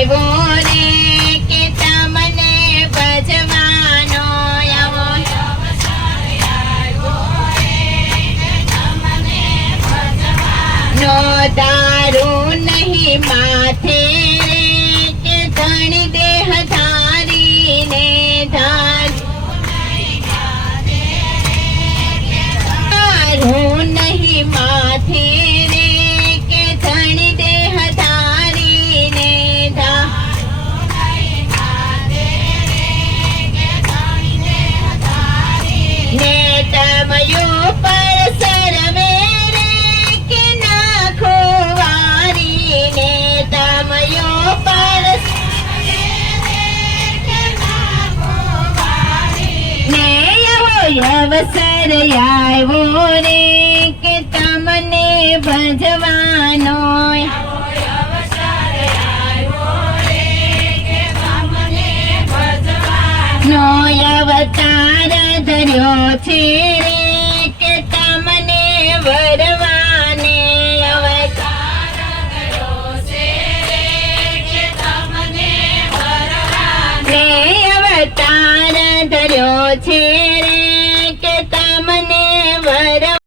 આવ્યો રે કે તમને ભજવાનો નો તારું નહીં માથે રે કે ધણી દેહ ધારીને તારું નહીં માથે રે કે ધણી દેહ ધારીને ને તમયો પર સરવે રે કે નાખો વારીને તમયો પર ને અવસર આવ્યો રે કે તમને ભજવાનો નો અવતાર ધર્યો છે રે કે તમને વરવાને અવતાર ધર્યો છે રે કે તમને વરવાને અવતાર ધર્યો છે રે કે તમને વરવાને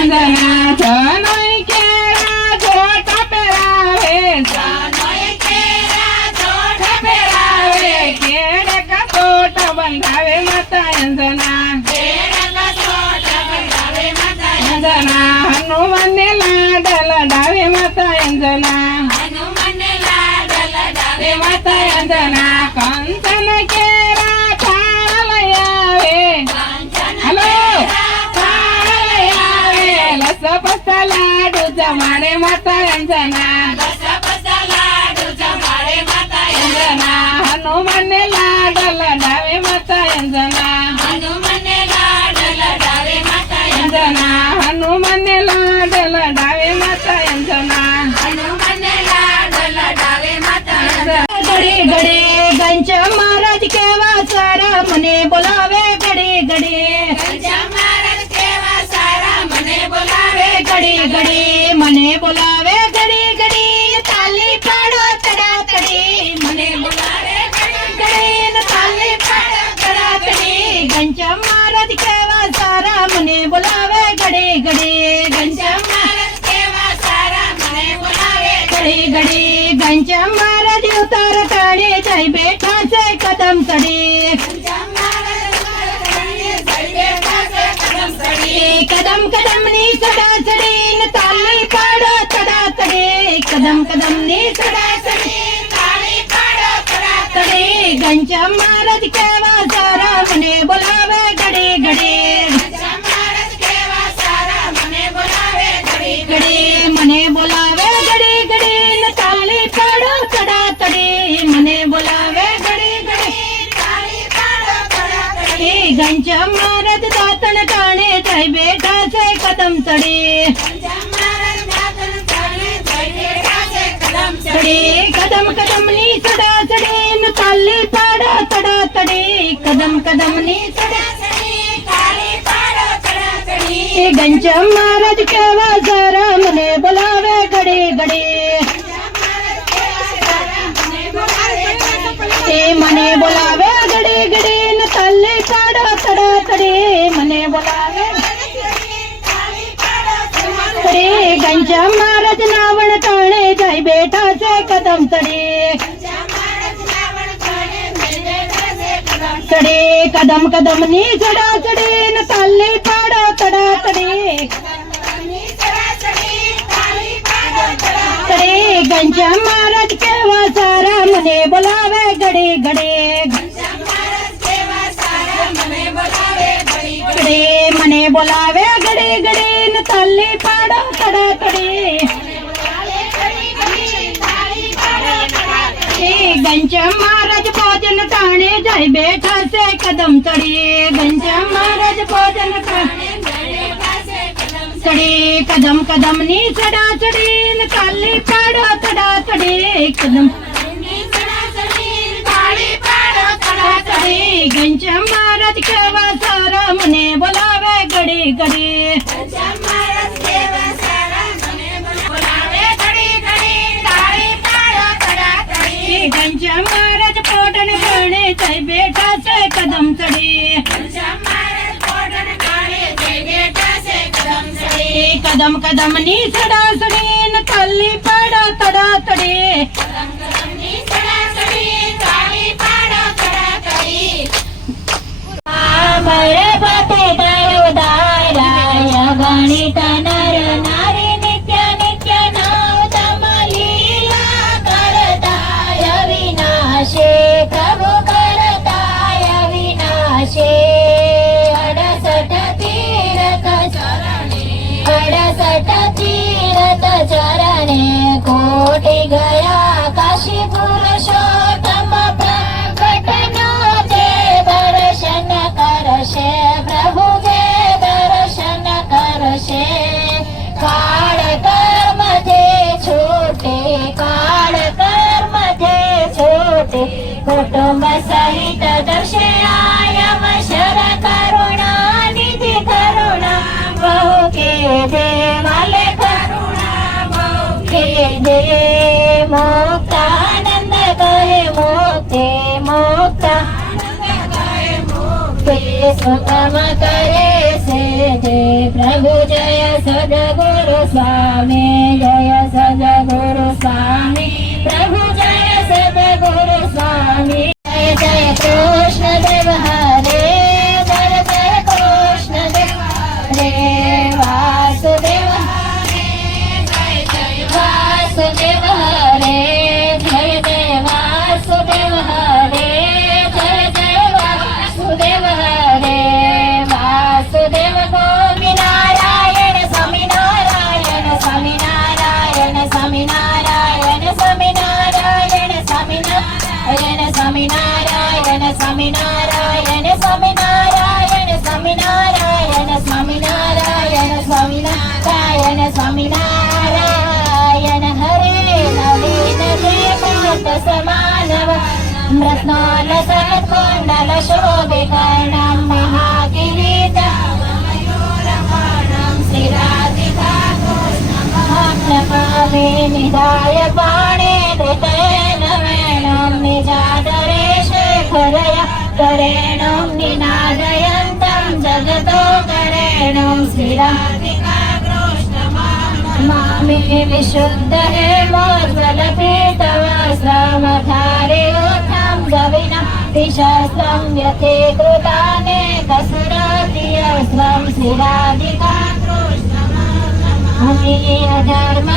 Jana, Jana, Kera, Jota, Pera, માતા અંજના હનુમને લાડ લડાવે માતા અંજના કંચન કેરા થાળ લઈ આવે હલો થાળ લઈ આવે લસપસ લાડુ જમાડે માતા અંજના હનુમને લાડ લડાવે માતા અંજના હનુમને લાડ લડાવે માતા અંજના હનુમને લાડ લડાવે માતા અંજના હનુમને લાડ લડાવે માતા ઘડી ઘડી ઘનશ્યામ મહારાજ કેવા સારા મને બોલાવે ઘડી ઘડી ઘનશ્યામ મહારાજ કેવા સારા મને બોલાવે ઘડી ઘડી મને બોલાવે ઘડી ઘડી તાલી પાડો તડાતડી મને બોલાવે ઘડી તાલી પાડો તડાતડી ઘનશ્યામ મહારાજ કેવા સારા મને બોલાવે ઘડી ઘડી ઘનશ્યામ મહારાજ કેવા સારા મને બોલાવે ઘડી ઘડી ઘનશ્યામ મહારાજ ઉતાર કાઢે જઈ બેઠા છે કદમ ચડી ઘનશ્યામ મહારાજ ચડી બેઠા છે કદમ ચડી કદમ કદમ ની સડા ચડી ને તાલી પાડો તડા તડે કદમ કદમ ની સડા ચડી તાળી પાડો તડે ઘનશ્યામ મહારાજ કેવા સારા મને બોલાવે ઘડી ઘડી ઘનશ્યામ મહારાજ કેવા સારા મને બોલાવે ઘડી ઘડી મને બોલાવે ઘડી ઘડી ને તાલી પાડો તડા તડે મને બોલાવે ઘડી ઘડી તાળી પાડો એ ઘનશ્યામ મહારાજ દાતણ ટાણે જઈ બેઠા છે કદમ ચડી ઘનશ્યામ મહારાજ દાતણ ટાણે જઈ બેઠા છે કદમ ચડી કદમ કદમ ની સડા ચડી ને તાલી પાડો તડા તડી કદમ કદમ ની સડા ચડી તાળી પાડો ચડી એ ઘનશ્યામ મહારાજ કેવા સારા મને બોલાવે ઘડી ઘડી એ મને બોલાવે ઘડી ઘડી ને તાલી પાડો તડા તડી મને બોલાવે ચડી ઘનશ્યામ મહારાજ નાવણ ટાણે જઈ બેઠા છે કદમ ચડી ચડી કદમ કદમ ની ચડા ચડી ને તાલી પાડો તડા તડી ચડી ઘનશ્યામ મહારાજ કેવા સારા મને બોલાવે ઘડી ઘડી ચડી મને બોલાવે ઘડી ઘડી ને તાલી પાડો તડા તડી ઘનશ્યામ મહારાજ ભોજન ટાણે જઈ બેઠા છે કદમ ચડી ઘનશ્યામ મહારાજ ભોજન ચડી કદમ કદમ ની ચડા ચડી ને તાલી પાડો તડા તડી કદમ ચડી ઘનશ્યામ મહારાજ કેવા સારા મને બોલાવે ઘડી ઘડી ઘનશ્યામ મહારાજ પોટણ ગણે જઈ બેઠા છે કદમ ચડી કદમ કદમ ની ચડા ચડી ને તાલી પાડો તડા તડી ભરે પતે દાયરા ગણિત નર નારી નિત્ય નિત્ય નવતમ લીલા કરતાય વિનાશે પ્રભુ કરતાય વિનાશે 68 તીરથ ચરણે કોટી ગયા કાશી પુરુષોત્તમ પ્રગટનો જે દર્શન કરશે પ્રભુ જે દર્શન કરશે કાળ કર્મ જે છૂટે કાળ કર્મ જે છૂટે કુટુંબ સહિત દર્શયાય વશર કરુણા નિધિ કરુણા બહુ કે દેવાલે કરુણા બહુ કે દે મુક્તાનંદ કહે મુક્તિ મુક્ત સુતમ કરે છે જે પ્રભુ જય સદગુરુ સ્વામી જય સદગુરુ સ્વામી પ્રભુ જય સદગુરુ સ્વામી જય જય કૃષ્ણ દેવ હરે જય જય કૃષ્ણ દેવ હરે વાસુદેવ હરે જય જય વાસુદેવ હરે જય જય વાસુદેવ હરે જય જય વાસુદેવ હરે વાસુદેવ ગોવિંદ નારાયણ સ્વામી નારાયણ સ્વામી નારાયણ સ્વામી નારાયણ સ્વામી નારાયણ સ્વામી નારાયણ સ્વામી નારાયણ સ્વામી નારાયણ સ્વામી નારાયણ સ્વામી નારાયણ સ્વામી નારાયણ સ્વામી નારાયણ સ્વામી નારાયણ હરે નવીન જે પ્રાત સમાનવ રત્નોલ સહત કુંડલ શોભિકર્ણમ મહાકિરીટમ શ્રીરાધિકા કૃષ્ણ નિધાય પાણે ધૃતેન વેણમ નિજાદરે શેખરયા કરેણમ નિનાદયંતમ જગતો કરેણમ શ્રીરાધિકા કૃષ્ણ મામે વિશુદ્ધ હેમોજ્વલ પીતવસ્ત્રમધારે ઉત્થમ ગવિના દિશાસ્ત્રમ વ્યથીકૃતાને કસુરતિયસ્ત્રમ શ્રીરાધિકા કૃષ્ણ અધર્મ